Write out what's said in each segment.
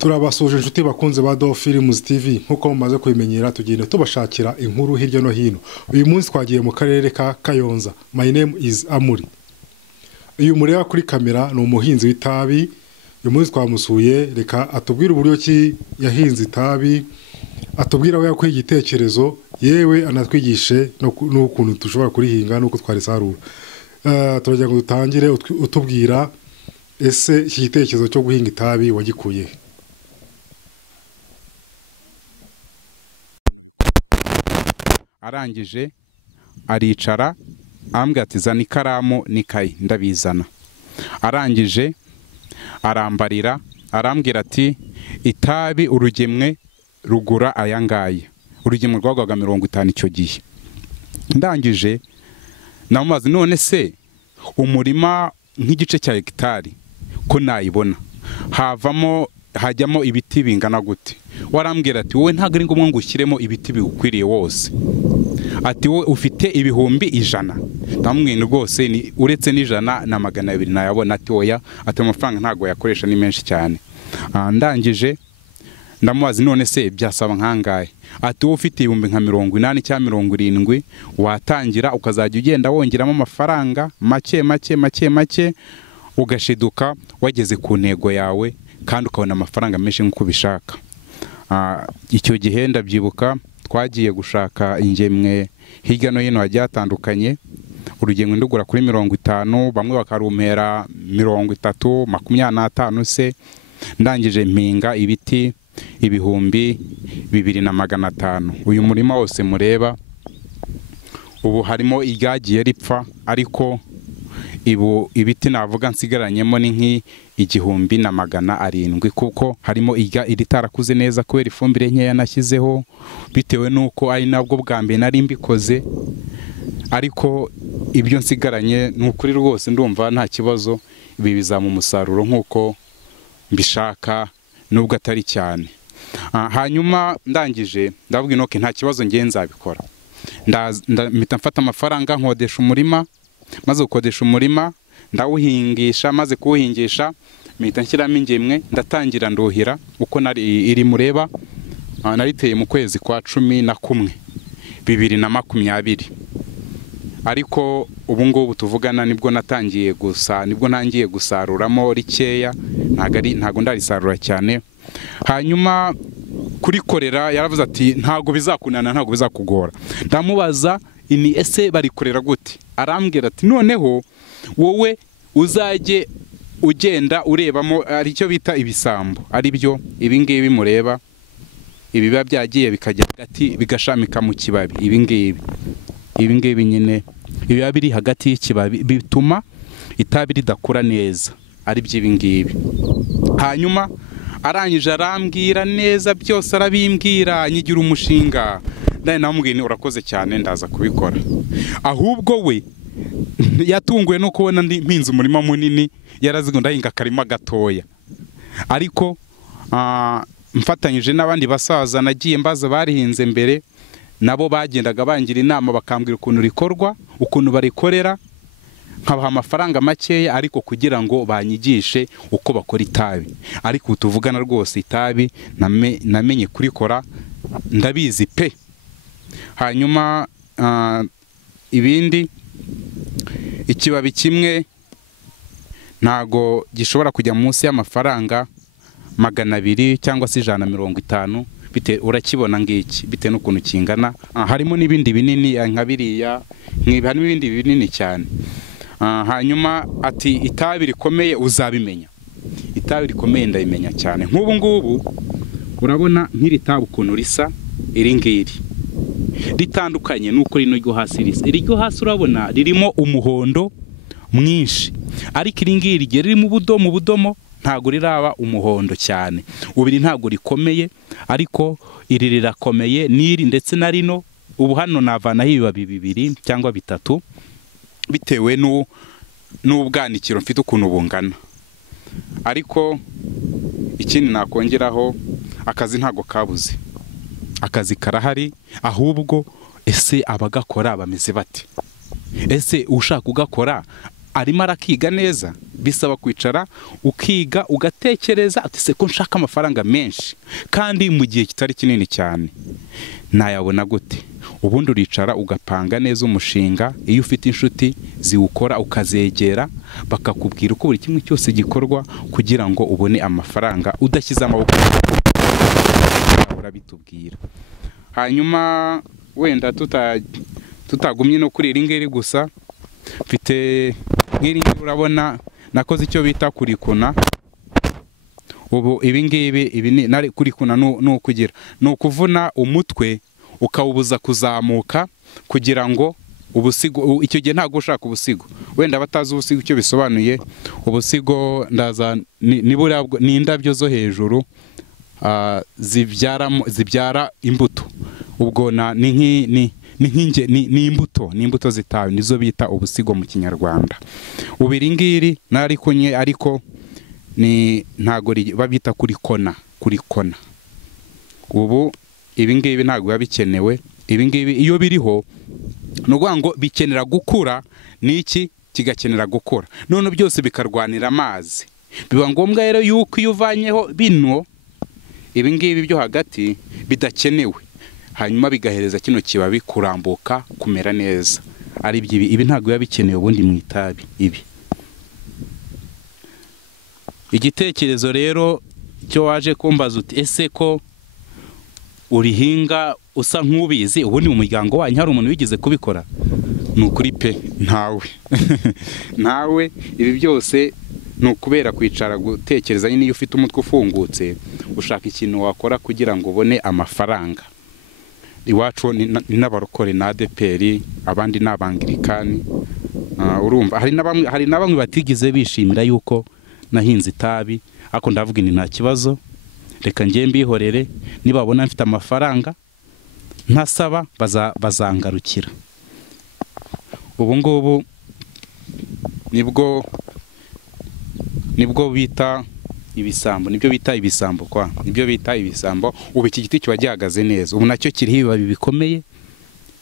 Turabasuje inshuti bakunze ba Do Films TV nkuko mumaze kubimenyera tugenda tubashakira inkuru hirya no hino. Uyu munsi twagiye mu karere ka Kayonza. My name is Amuri. Uyu mureba kuri kamera ni umuhinzi w'itabi. Uyu munsi twamusuye, reka atubwire uburyo ki yahinze itabi, atubwira aho yakuye igitekerezo, yewe anatwigishe n'ukuntu dushobora kurihinga n'uko twarisarura. Turagira ngo dutangire utubwira ese iki gitekerezo cyo guhinga itabi wagikuye. Arangije aricara ambwira ati zana ikaramu n'ikayi ndabizana. Arangije arambarira arambwira ati itabi urugemwe rugura aya ngaya. Urugemwe rwagwaga 50 icyo gihe. Ndangije namubaza none se umurima nk'igice cya hegitari ko nayibona hajyamo ibiti bingana gute? Warambwira ati wowe ntago ari ngombwa ngo ushyiremo ibiti biukwiriye wose. Ati wowe ufite ibihumbi 100. Ndamwine rwose ni uretse n'ijana na 200 nayabona. Ati oya, ati amafaranga ntago yakoresha ni menshi cyane. Ndangije ndamubaza none se byasaba nkangaye? Ati wowe ufite ibihumbi nka 80 cyangwa 70 watangira ukazajya ugenda wongeramo amafaranga make ugashiduka wageze ku ntego yawe kandi ukabona amafaranga menshi nk'uko bishaka. Icyo gihe ndabyibuka twagiye gushaka ingemwe hirya no hino hagiye hatandukanye. Urugemwe ndugura kuri 50, bamwe bakarumera 30, 25 se. Ndangije mpinga ibiti ibihumbi 2500. Uyu murima wose mureba ubu harimo iryagiye ripfa, ariko ibiti navuga nsigaranyemo ni nk'igihumbi na 700 kuko harimo iritarakuze neza kubera ifumbire nkeya nashyizeho bitewe nuko ari nabwo bwa mbere nari mbikoze. Ariko ibyo nsigaranye n'ukuri rwose ndumva nta kibazo, ibi bizamu umusaruro nkuko mbishaka nubwo atari cyane. Hanyuma ndangije ndavuga inoke nta kibazo ngiye nzabikora. Mpita mfata amafaranga nkodesha umurima, maze ukodesha umurima ndawuhingisha, maze kuwuhingisha mpita nshyiramo ingemwe ndatangira nduhira uko iri mureba. Nariteye mu kwezi kwa 11 2020. Ariko ubu ngubu tuvugana nibwo ntangiye gusaruramo rikeya, ntago ndarisarura cyane. Hanyuma kurikorera yaravuze ati ntago bizakunana, ntago bizakugora. Ndamubaza ini ese barikorera gute? Arambwira ati noneho wowe uzajye ugenda urebamo ari cyo bita ibisambo, ari byo ibingibi mureba, ibiba byagiye bikajya hagati bigashamika mu kibabi. Ibingibi nyine ibiba biri hagati y'ikibabi bituma itabi ridakura neza, ari by'ibingibi. Hanyuma arangije arambwira neza byose, arabimbwira nyigira umushinga. Namubwiye urakoze cyane ndaza kubikora. Ahubwo we yatunguwe no kubona ndi mpinze umurima munini, yarazigo ndahinga karima gatoya. Ariko mfatanyije n'abandi basaza nagiye mbaza barihinze mbere, nabo bagendaga bangira inama bakambwira ukuntu rikorwa, ukuntu barikorera, nkabaha amafaranga makeya ariko kugira ngo banyigishe uko bakora itabi. Ariko tuvugana rwose itabi namenye kurikora, ndabizi pe. Hanyuma ibindi ikibabi kimwe ntago gishobora kujya munsi y'amafaranga 200 cyangwa se 150 bite urakibona ngiki bite n'ukuntu kingana. Harimo n'ibindi binini nka biriya, harimo ibindi binini cyane. Hanyuma ati itabi rikomeye uzabimenya. Itabi rikomeye ndabimenya cyane. Nk'ubu ngubu urabona nk'iri tabi ukuntu risa, iri ngiri ritandukanye nuko rino ryo hasi risa. Iri ryo hasi urabona ririmo umuhondo mwinshi, ariko iri ngiri ririmo ubudomo ntago riraba umuhondo cyane. Ubiri ntago rikomeye, ariko iri rirakomeye n'iri ndetse na rino. Ubu hano navana ibibabi 2 cyangwa 3 bitewe n'ubwanikiro mfite ukuntu bungana. Ariko ikindi nakongeraho, akazi ntago kabuze, akazi karahari. Ahubwo ese abagakora bameze bate? Ese ushaka ugakora arimo arakiga neza? bisaba kwicara ukiga ugatekereza ati se ko nshaka amafaranga menshi kandi mu gihe kitari kinini cyane nayabona gute. Ubundi uricara ugapanga neza umushinga, iyo ufite inshuti ziwukora ukazegera bakakubwira uko buri kimwe cyose gikorwa kugira ngo ubone amafaranga udashyize amaboko bitubwira. Hanyuma wenda tutagumye no kuri iri ngiri gusa, mfite nk'iri urabona nakoze icyo bita kurikuna. Ubu ibi ngibi nari kurikuna nukugira no kuvuna umutwe ukawubuza kuzamuka kugira ngo ubusigo, icyo gihe ntago ushaka ubusigo, wenda batazi ubusigo icyo bisobanuye. Ubusigo ndaza ni indabyo zo hejuru zibyara imbuto, ubwo ni imbuto zitawe nizo bita ubusigo mu Kinyarwanda. Ubu iri ngiri nari kunye ariko ntago babita kurikona. Ubu ibi ngibi ntago biba bikenewe. Ibi ngibi iyo biriho nuvuga ngo bikenera gukura, n'iki kigakenera gukura, none byose bikarwanira amazi. Biba ngombwa rero yuko iyo uvanyeho bino ibi ngibi byo hagati bidakenewe, hanyuma bigahereza kino kibabi kurambuka kumera neza. Ari ibi ntago biba bikenewe ubundi mu itabi. Ibi igitekerezo rero cyo waje kumbaza uti ese ko urihinga usa nk'ubizi, ubundi mu muryango wanyu hari umuntu wigeze kubikora? Ni ukuri pe, ntawe. Ibi byose ni ukubera kwicara gutekereza. Nyine iyo ufite umutwe ufungutse ushaka ikintu wakora kugira ngo ubone amafaranga. Iwacu ni n'abarokore na ADPR, abandi ni Abangirikani. Urumva hari na bamwe batigize bishimira yuko nahinze itabi, ariko ndavuga ni nta kibazo, reka ngiye mbihorere, nibabona mfite amafaranga ntasaba bazangarukira. Ubu ngubu nibwo bita ibisambo, nibyo bita ibisambo. Ubu iki giti kiba gihagaze neza, ubu nacyo kiriho ibibabi bikomeye,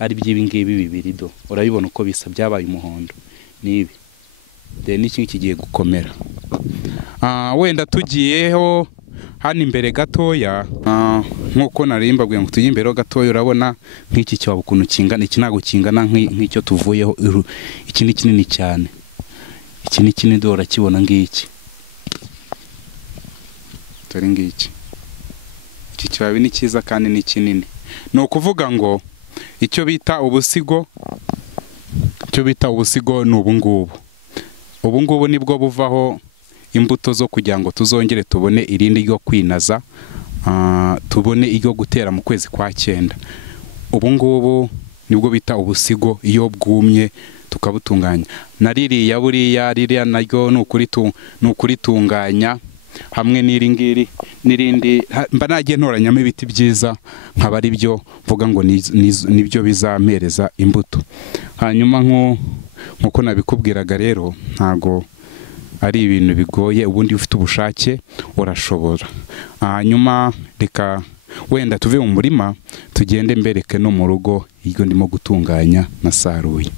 ari by'ibi ngibi bibiri do, urabibona uko bisa byabaye umuhondo. Nibi n'iki kigiye gukomera. Wenda tugiyeho hano imbere gatoya, nkuko narimbabwiye ngo tujye imbere gatoya, urabona nk'iki cyaba ukuntu kingana. Iki ntago kingana nk'icyo tuvuyeho, iki ni kinini cyane. Iki ni kinini dora kibona ngiki, turi ngiki. Iki kibabi ni cyiza kandi ni kinini. No kuvuga ngo icyo bita ubusigo ni ubu ngubu nibwo buvaho imbuto zo kugira ngo tuzongere tubone irindi ryo kwinaza, tubone iryo gutera mu kwezi kwa 9. Ubu ngubu nibwo bita ubusigo iyo bwumye tukabutunganya. Naririya buriya ririya naryo ni ukuritunganya hamwe n'iri n'irindi, mba nagiye ntoranyamo ibiti byiza nkaba ari byo mvuga ngo nibyo bizampereza imbuto. Hanyuma nkuko nabikubwiraga rero, ntago ari ibintu bigoye, ubundi ufite ubushake urashobora. Hanyuma reka wenda tuve mu murima tugende mbereke no mu rugo iyo ndimo gutunganya nasaruye.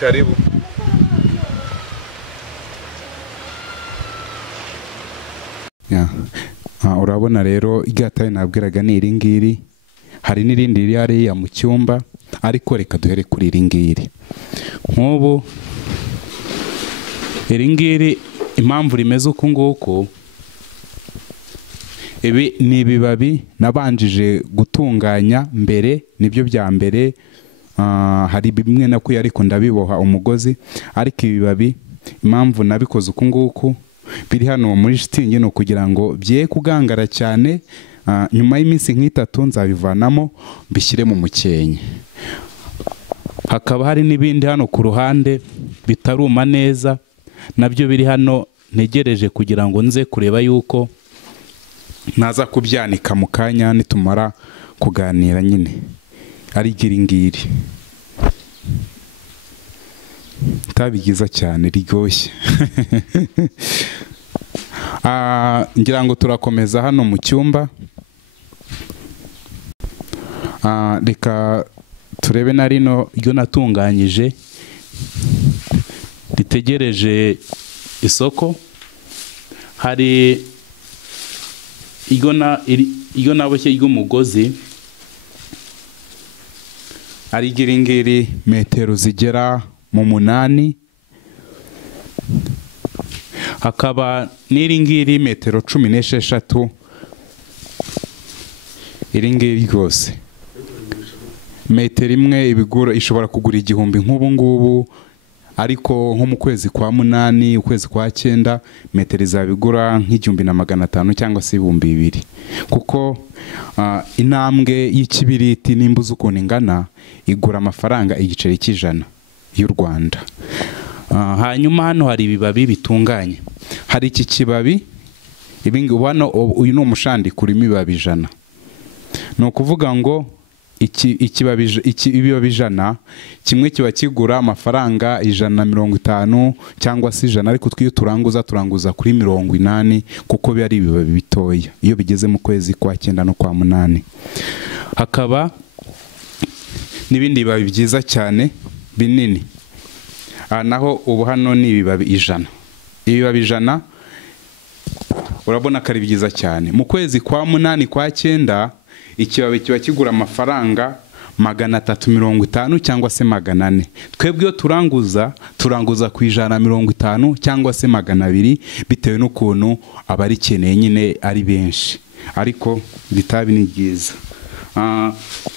Karibu. Urabona rero igataye nabwiraga ni iri ngiri, hari n'irindi riri hariya mu cyumba, ariko reka duhere kuri iri ngiri. Nk'ubu iri ngiri impamvu rimeze uku nguku, ibi ni ibibabi nabanjije gutunganya mbere, nibyo bya mbere. Hari bimwe nakuye ariko ndabiboha umugozi, ariko ibibabi impamvu nabikoze uku nguku biri hano muri shitingi no kugira ngo bye kugangara cyane. Nyuma y'iminsi nk'itatu nzabivanamo bishyire mu mukenke. Hakaba hari n'ibindi hano ku ruhande bitaruma neza, nabyo biri hano ntegereje kugira ngo nze kureba yuko naza kubyanika mu kanya nitumara kuganira nyine. Ari giringiri itabi ryiza cyane riryoshye. Ngira ngo turakomeza hano mu cyumba. Reka turebe na rino ryo natunganyije ritegereje isoko. Hari iryo naboshye ry'umugozi, ari giringiri metero zigera mu 8. Hakaba n'iringiri metero 16. Iringiri rwose metero imwe ibigura ishobora kugura 1000 nk'ubu ngubu, ariko nko mu kwezi kwa 8, ukwezi kwa 9 metero izabigura nk'$1,500 cyangwa se 2,000, kuko intambwe y'ikibiriti nimbuza ukuntu ingana igura amafaranga igiceri cy'ijana y'u Rwanda. Hanyuma hano hari ibibabi bitunganye. Hari iki kibabi, ibingi ubano, uyu ni umushandiko urimo ibibabi 100. Ni ukuvuga ngo ibibabi 100 kimwe kiba kigura amafaranga 150 cyangwa se 100, ariko twiyo turanguza kuri 80, kuko biba ari ibibabi bitoya iyo bigeze mu kwezi kwa 9 no kwa 8. Hakaba n'ibindi bibabi byiza cyane binini. Naho ubu hano ni ibibabi 100. Ibibabi 100 urabona ko ari byiza cyane. Mu kwezi kwa 8 kwa 9 ikibabi kiba kigura amafaranga 350 cyangwa se 400. Twebwe iyo turanguza ku 150 cyangwa se 200, bitewe n'ukuntu abarikeneye nyine ari benshi, ariko bitabi ni byiza.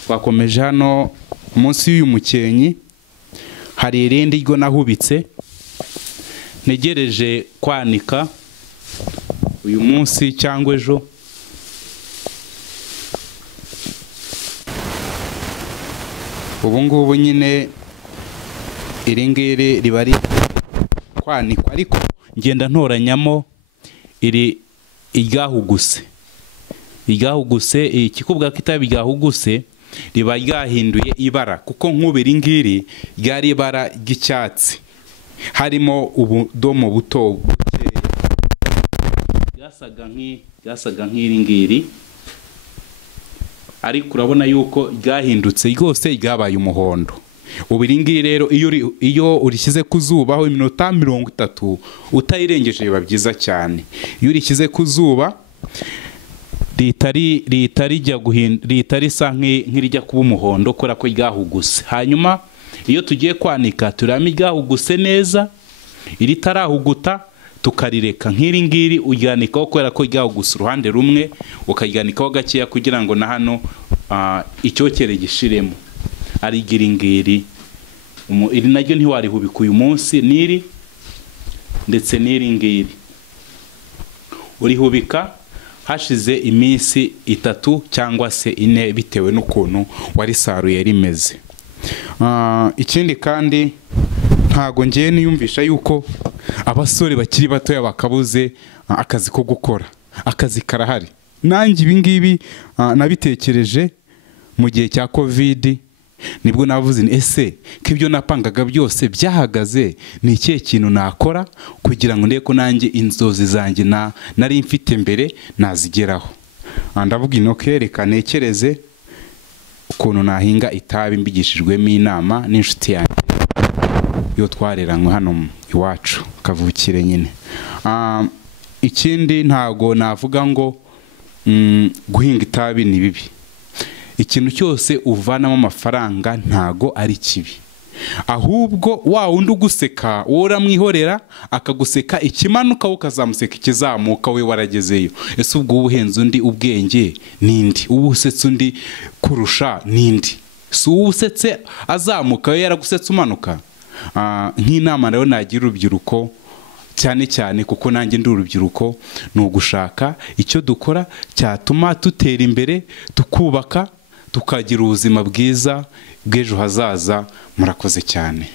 Twakomeje hano munsi y'uyu mukenke hari irindi ryo nahubitse ntegereje kwanika uyu munsi cyangwa ejo. Ubu ngubu nyine iringiri riba ari kwanikwa, ariko ngenda ntoranyamo iryahuguse. Ikikubwa ko itabi ryahuguse riba ryahinduye ibara, kuko nk'ubu iringiri ryari ibara ry'icyatsi harimo ubudomo buto byasaga nk'iringiri, ariko urabona yuko ryahindutse rwose ryabaye umuhondo. Ubu iringiri rero iyo urishyize ku zuba ho iminota 30 utayirengeje biba byiza cyane. Iyo urishyize ku zuba rihita risa nk'irijya kuba umuhondo kubera ko ryahuguse. Hanyuma iyo tugiye kwanika turamo iryahuguse neza, iritarahuguta tukarireka. Nk'iringiri uryanikaho kubera ko ryahuguse uruhande rumwe, ukaryanikaho gakeya kugira ngo na hano icyokere gishiremo. Ari giringiri iri naryo ntiwarihubika uyu munsi, niri ndetse n'iringiri urihubika hashize iminsi 3 cyangwa se 4 bitewe n'ukuntu warisaruye rimeze. Ikindi kandi ntago ngiye niyumvisha yuko abasore bakiri batoya bakabuze akazi ko gukora. Akazi karahari. Nanjye ibingibi nabitekereje mu gihe cya COVID, nibwo navuze ese ko ibyo napangaga byose byahagaze, ni ikihe kintu nakora kugira ngo ndeko nanjye inzozi zanjye nari mfite mbere nazigeraho. Ndavuga inoke reka nekereze ukuntu nahinga itabi mbigishijwemo inama n'inshuti yanjye yo twareranywe hano iwacu kavukire nyine. Ikindi ntago navuga ngo guhinga itabi ni bibi. Ikintu cyose uvanamo amafaranga ntago ari kibi. ahubwo wa wundi uguseka wowe uramwihorera akaguseka ikimanuka wowe ukazamuseka ikizamuka we waragezeyo. Ese ubwo ubuhenze undi ubwenge nindi, ubusetse undi kurusha nindi? Si ubusetse azamuka we yaragusetse umanuka. Nk'inama rero nagira urubyiruko cyane cyane, kuko nanjye ndi urubyiruko, ni ugushaka icyo dukora cyatuma dutera imbere, tukubaka, tukagira ubuzima bwiza bw'ejo hazaza. Murakoze cyane.